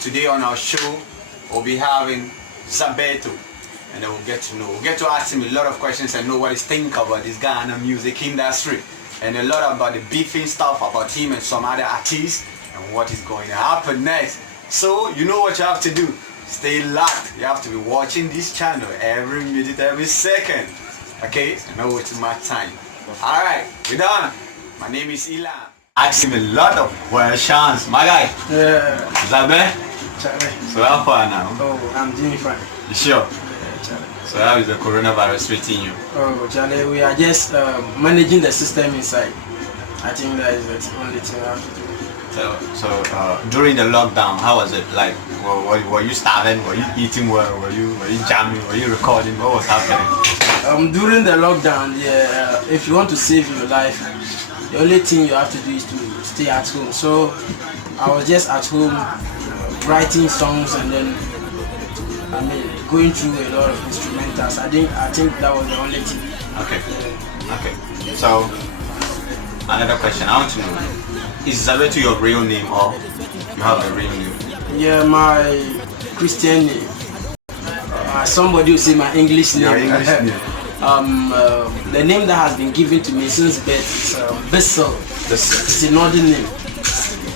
today on our show we'll be having Zebeto, and then we'll get to ask him a lot of questions and know what he's thinking about this Ghana music industry, and a lot about the beefing stuff about him and some other artists and what is going to happen next. So you know what you have to do. Stay locked. You have to be watching this channel every minute, every second. Okay? No wasting my time. Alright, we're done. My name is Ilan. Ask him a lot of questions. My guy. Yeah. Zabe? Charlie. So how far now? Oh, I'm doing fine. You sure? Yeah, Charlie. So how is the coronavirus treating you? Oh, Charlie, we are just managing the system inside. I think that is the only thing I have to do. So during the lockdown, how was it? Like, were you starving? Were you eating well? Were you jamming? Were you recording? What was happening? During the lockdown, yeah, if you want to save your life, the only thing you have to do is to stay at home. So I was just at home writing songs and then going through a lot of instrumentals. I think that was the only thing. Okay. So another question I want to know. Is Zebeto your real name or you have a real name? Yeah, my Christian name. Somebody will say my English name. Your English name. The name that has been given to me since birth is Bissell. It's a northern name.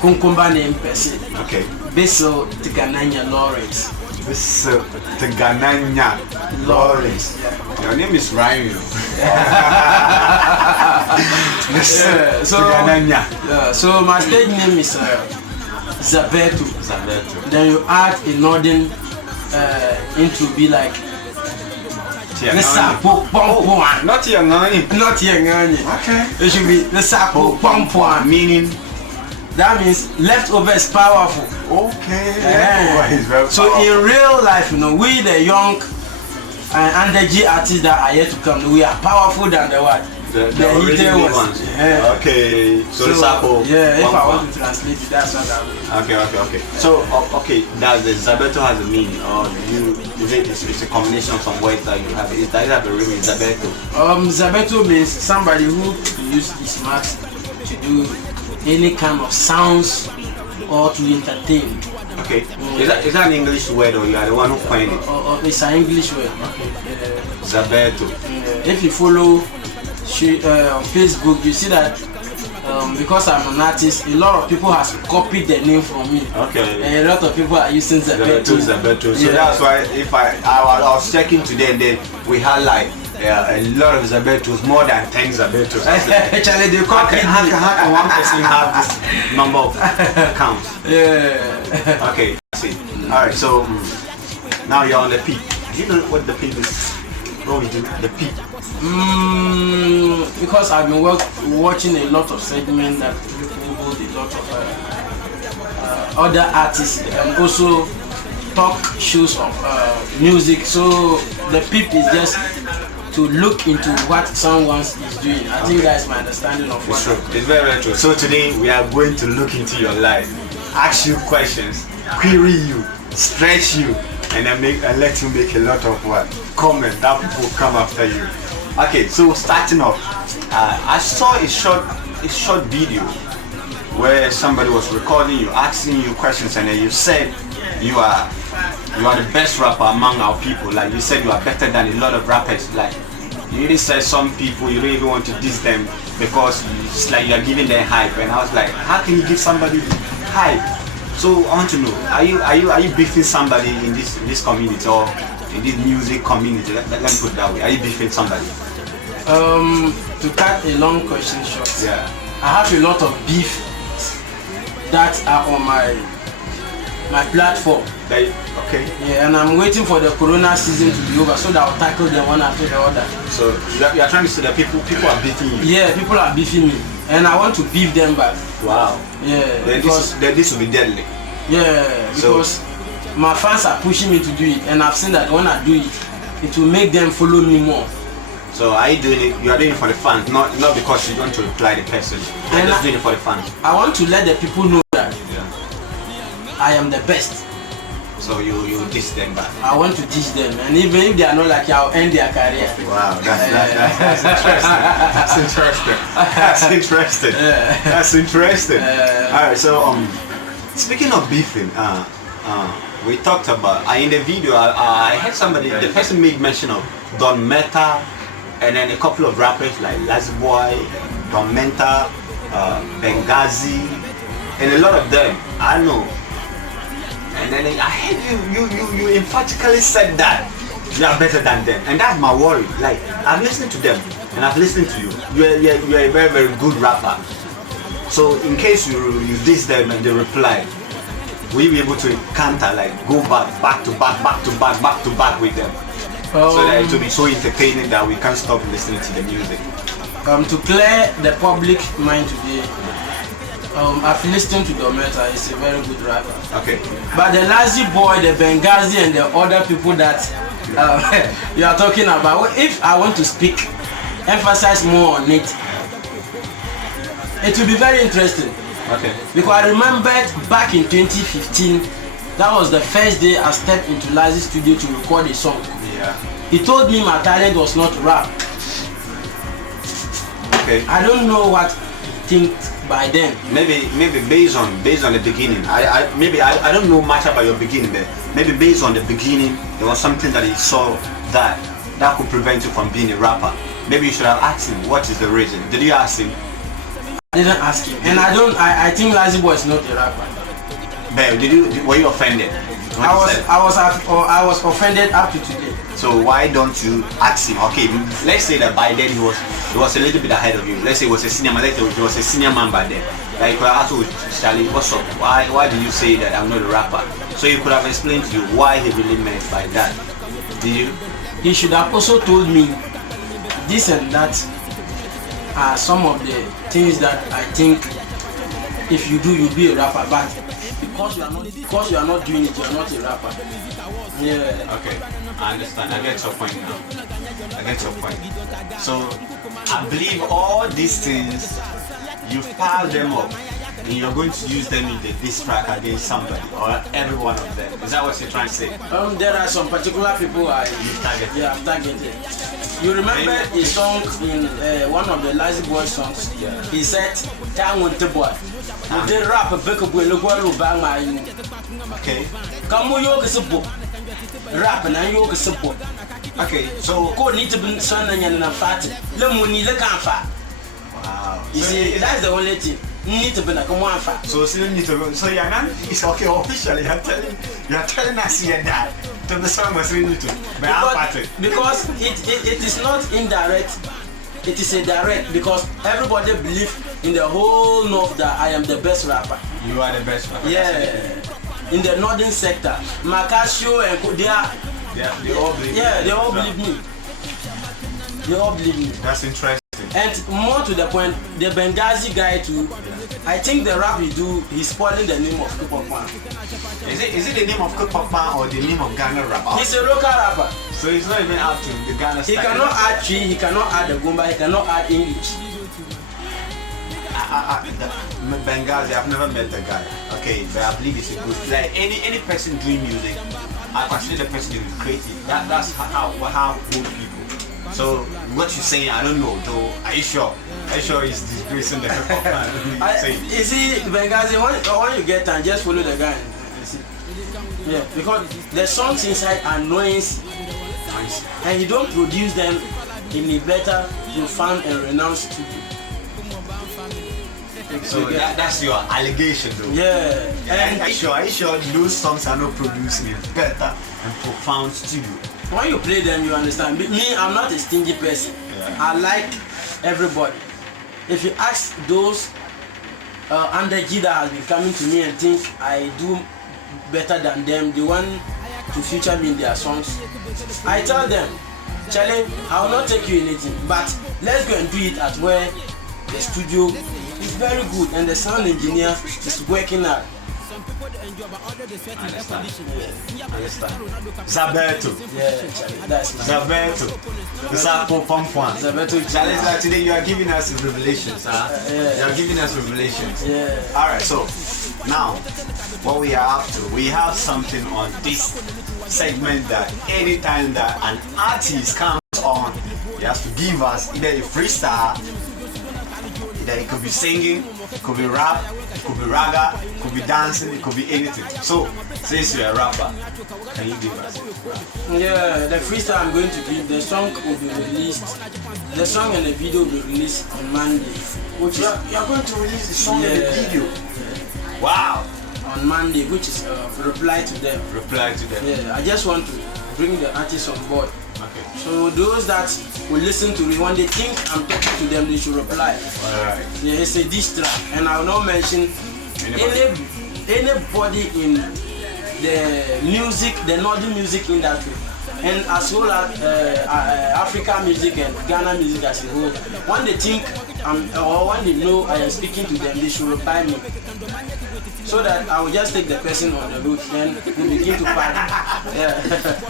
Kunkumba name per se. Okay. Bissell Tigananya Lawrence. Bissell Tigananya Lawrence. Yeah. Your name is Ryan. So my stage name is Zebeto. Zebeto. Then you add a northern into be like the Sapo Pompoan. Not Yangani. Not Yangani. Okay. It should be the Sapo Pompoan. Meaning? That means leftover is powerful. Okay. Leftover is very so powerful. in real life, we the young and underage artists that are yet to come, we are powerful than the what? The original ones. Yeah. Okay. So Sapo. Yeah, if I want to translate it, that's what I mean. Okay. So does the Zebeto has a meaning, or it's a combination of some words that you have? Does it have a meaning, Zebeto? Zebeto means somebody who use his mouth to do any kind of sounds or to entertain. Okay. Is that an English word, or you are the one who coined it? It's an English word. Zabeto. If you follow on Facebook, you see that because I'm an artist, a lot of people has copied the name from me. Okay. And a lot of people are using Zebeto. So that's why if I was checking today, and then we had like a lot of Zebetos, more than 10 Zebetos. Actually, they copied. How can one person have this number of accounts? Yeah. Okay. See. All right. So now you're on the peak. Do you know what the peak is? What we do? The peak. Because I've been watching a lot of segments that people hold a lot of other artists and also talk shows of music. So the peep is just to look into what someone is doing. I think that's my understanding of what. It's true. It's very, very true. So today we are going to look into your life, ask you questions, query you, stretch you, and then let you make a lot of what comment that people come after you. Okay, so starting off, I saw a short video where somebody was recording you, asking you questions, and then you said you are the best rapper among our people. Like you said, you are better than a lot of rappers. Like you really said some people you don't even want to diss them because it's like you are giving them hype. And I was like, how can you give somebody hype? So I want to know, are you beefing somebody in this community or in this music community? Let me put it that way. Are you beefing somebody? To cut a long question short, yeah, I have a lot of beef that are on my platform. Okay. Yeah, and I'm waiting for the Corona season to be over so that I'll tackle them one after the other. So you are trying to say that people are beefing you? Yeah, people are beefing me, and I want to beef them back. Wow. Yeah. Then this will be deadly. Yeah, because my fans are pushing me to do it, and I've seen that when I do it, it will make them follow me more. So are you doing it? You are doing it for the fans, not because you want to reply the person. You're just doing it for the fans. I want to let the people know that I am the best. So you diss them back. I want to teach them, and even if they are not like you, I'll end their career. Wow, that's interesting. That's interesting. That's interesting. All right. So speaking of beefing, we talked about in the video. I heard somebody, the person made mention of Don Meta, and then a couple of rappers like Lazy Boy, Don Menta, Benghazi, and a lot of them. I know. And then I heard you emphatically said that you are better than them, and that's my worry. Like, I've listened to them, and I've listened to you. You're a very, very good rapper. So in case you diss them and they reply, will you be able to counter, like go back to back with them? So that it will be so entertaining that we can't stop listening to the music. To clear the public mind today, I've listened to Dometa. He's a very good rapper. Okay. But the Lazy Boy, the Benghazi, and the other people that you are talking about, if I want to speak, emphasize more on it, it will be very interesting. Okay. Because I remembered back in 2015, that was the first day I stepped into Lazy's studio to record a song. Yeah. He told me my talent was not rap. Okay. I don't know what think by then. Maybe based on the beginning. I don't know much about your beginning there. Maybe based on the beginning, there was something that he saw that could prevent you from being a rapper. Maybe you should have asked him what is the reason. Did you ask him? I didn't ask him, and I think Lazy Boy is not a rapper. But were you offended? I was offended up to today. So why don't you ask him? Okay, let's say that by then he was a little bit ahead of you. Let's say he was a senior man. Let's say he was a senior man by then. Like you could have asked, Charlie, what's up? Why did you say that I'm not a rapper? So he could have explained to you why he really meant by that. Did you? He should have also told me this and that are some of the things that I think if you do, you'll be a rapper. But because you are not doing it, you are not a rapper. Yeah. Okay, I understand. I get your point now. I get your point. So I believe all these things, you've piled them up and you're going to use them in the diss track against somebody or every one of them. Is that what you're trying to say? There are some particular people I've targeted. You remember a song in one of the Lazy Boy songs? Yeah. He said, "Time won't boy." They rap a big boy, look what you bang my. Okay. Come on, yoga support. Rap and yoga support. Okay, so go need to be son and fat. Lemon, the camphor. Wow. You see, that's the only thing. Need to be like a one fat. So you're not, it's okay officially. You're telling us here that the song was really to. Because it is not indirect. It is a direct, because everybody believes in the whole north that I am the best rapper. You are the best rapper. Yeah. In the northern sector, Macasio and they all believe. Yeah, they all believe me. They all believe me. That's interesting. And more to the point, the Benghazi guy too. I think the rap he do, he's spoiling the name of Kupopan. Is it the name of Kupopan or the name of Ghana rapper? He's a local rapper. So he's not even out in the Ghana style. He cannot add tree, he cannot add the Gumba, he cannot add English. Benghazi, I've never met the guy. Okay, but I believe he's a good. Like any person doing music, I consider the person to be creative. That's how good people. So what you're saying, I don't know though. Are you sure? Are you sure he's disgracing the hip hop man? You see, Benghazi, when you get time, just follow the guy. Yeah, because the songs inside are noise, and you don't produce them in a better, profound, and renowned studio. So that's your allegation though. Yeah. And are you sure those songs are not produced in a better and profound studio? When you play them, you understand. Me, I'm not a stingy person. Yeah. I like everybody. If you ask those under G that has been coming to me and think I do better than them, they want to feature me in their songs, I tell them, Charlie, I will not take you anything, but let's go and do it at where the studio is very good and the sound engineer is working hard. Understand. Zebeto. Yeah, Charlie, that's my Zebeto. Zebeto. Charlie, today you are giving us revelations, huh? Yeah. You are giving us revelations. Yeah. Alright, so now what we are up to, we have something on this segment that anytime that an artist comes on, he has to give us either a freestyle, it could be singing, it could be rap, it could be raga, it could be dancing, it could be anything. So, since you're a rapper, can you give us it? Yeah, the freestyle I'm going to give, the song will be released. The song and the video will be released on Monday. Which you're going to release the song and the video? Wow! On Monday, which is reply to them. Reply to them. Yeah, I just want to bring the artists on board. Okay. So those that will listen to it, when they think I'm talking to them, they should reply. Alright. Yeah, it's a diss track, and I will not mention anybody in the music, the northern music industry, and as well as African music and Ghana music as a whole. When they think or when they know I am speaking to them, they should reply me. So that I will just take the person on the road, then we begin to party. Yeah.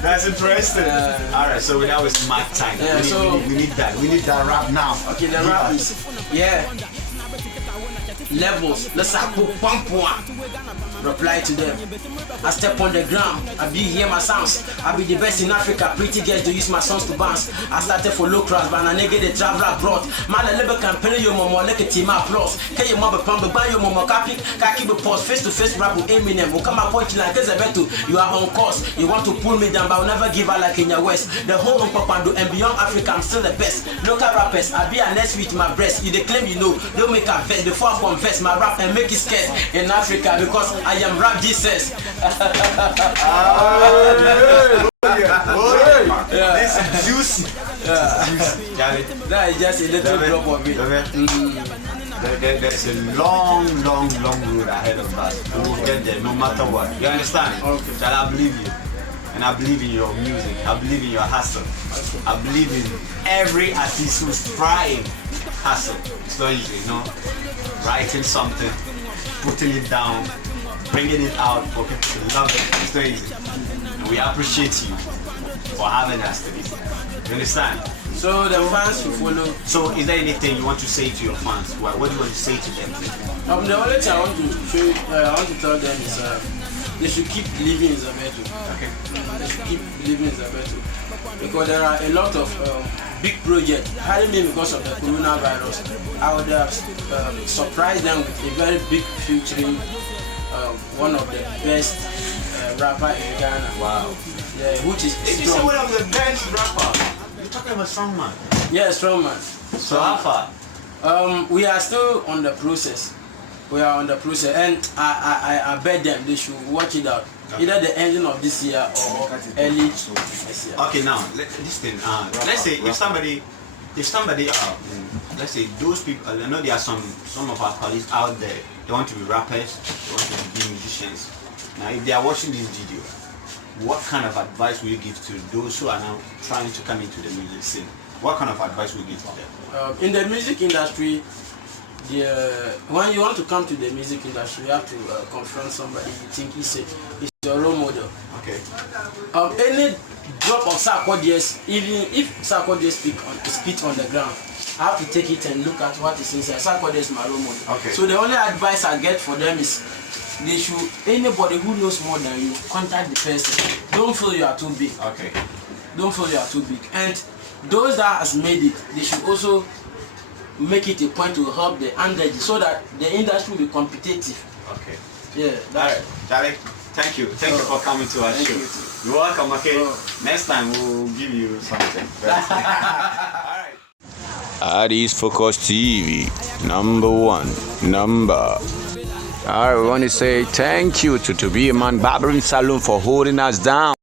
That's interesting. Alright, so now it's my time. Yeah, we need that. We need that rap now. Okay, the rap is levels. Let's put pump one. Reply to them. I step on the ground. I be hear my sounds. I be the best in Africa. Pretty girls do use my songs to bounce. I started for low class, but I nigga the traveler brought. Man, I never can pay your mama like a team applause. Can your mama pump buy your mama copy? Can keep a pause face to face rap with Eminem. Will come up point like Zebeto. You are on course. You want to pull me down, but I'll never give up like in your west. The whole Papando and beyond Africa, I'm still the best. Local rappers, I be a nest with my breast. You they claim you know, don't make a vest before I confess my rap and make it scarce in Africa because I am rap Jesus. This is juicy. That is just a little drop of it. There's a long road ahead of us. We will get there no matter what. You understand? Okay. Shall I believe you? And I believe in your music. I believe in your hustle. I believe in every artist who's trying hustle. It's not easy, you know? Writing something, putting it down, bringing it out for people to love it. It's not easy. And we appreciate you for having us today. You understand? So the fans will follow. So is there anything you want to say to your fans? What do you want to say to them? The only thing I want to tell them is they should keep living in Zebeto. Okay. They should keep living in Zebeto. Because there are a lot of big projects. Hadn't been because of the coronavirus, I would have surprised them with a very big featuring one of the best rapper in Ghana. Wow. Yeah, which is If you say one of the best rapper, you're talking about Strongman. Yeah, Strongman. So how far? We are still on the process. We are on the process, and I bet them they should watch it out. Either the ending of this year or early next year. Okay, now this thing. Let's say if somebody, let's say those people. I know there are some of our colleagues out there. They want to be rappers. They want to be musicians. Now, if they are watching this video, what kind of advice will you give to those who are now trying to come into the music scene? What kind of advice will you give to them? In the music industry, when you want to come to the music industry, you have to confront somebody you think is your role model. Okay. Any drop of sarcodius, even if sarcodius spit on the ground, I have to take it and look at what is inside. Sarcodius is my role model. Okay. So the only advice I get for them is they should, anybody who knows more than you, contact the person. Don't feel you are too big. Okay. Don't feel you are too big. And those that has made it, they should also make it a point to help the underage so that the industry will be competitive. Okay. Yeah. Alright, Charlie, thank you. Thank you for coming to our show. You're welcome, okay? Next time we'll give you something. Alright. Addis Focus TV, number. Alright, we want to say thank you to Be a Man Barbering Salon for holding us down.